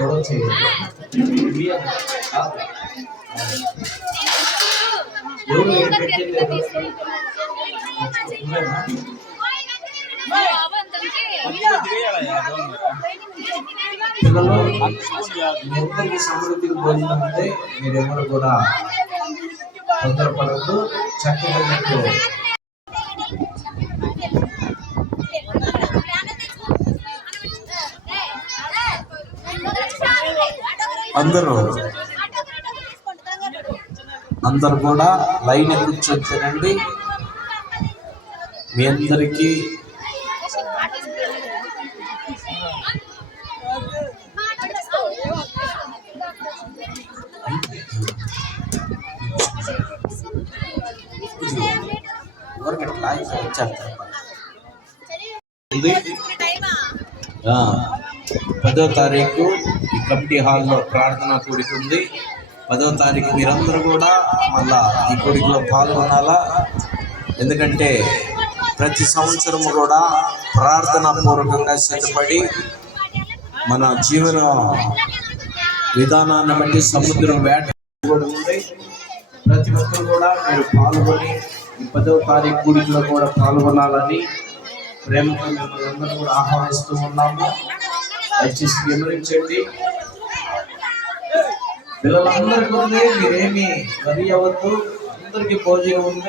గొడవ చేయాలి. ఎవరు పిల్లలు ఎంతకి సమృద్ధికి భోజనం అంటే మీరెవరు కూడా తొందరపడద్దు. చక్కగా మీకు అందరూ కూడా లైన్ కూర్చొని తినండి. మీ అందరికీ పదో తారీఖు ఈ కమిటీ హాల్లో ప్రార్థన కూడిక ఉంది. 10వ తారీఖు మీరందరూ కూడా మళ్ళా ఈ కూడికలో పాల్గొనాలా. ఎందుకంటే ప్రతి సంవత్సరం కూడా ప్రార్థనా పూర్వకంగా సిద్ధపడి మన జీవన విధానాన్ని బట్టి సముద్రం వేట కూడా ఉంది. ప్రతి ఒక్కరు కూడా మీరు పాల్గొని ఈ 10వ తారీఖు కూడికలో కూడా పాల్గొనాలని ప్రేమతో మిమ్మల్ని అందరూ కూడా ఆహ్వానిస్తూ ఉన్నాము. దయచేసి గమనించండి. పిల్లలందరికీ మీరేమి వరి అవ్వద్దు. అందరికీ భోజనం ఉంది.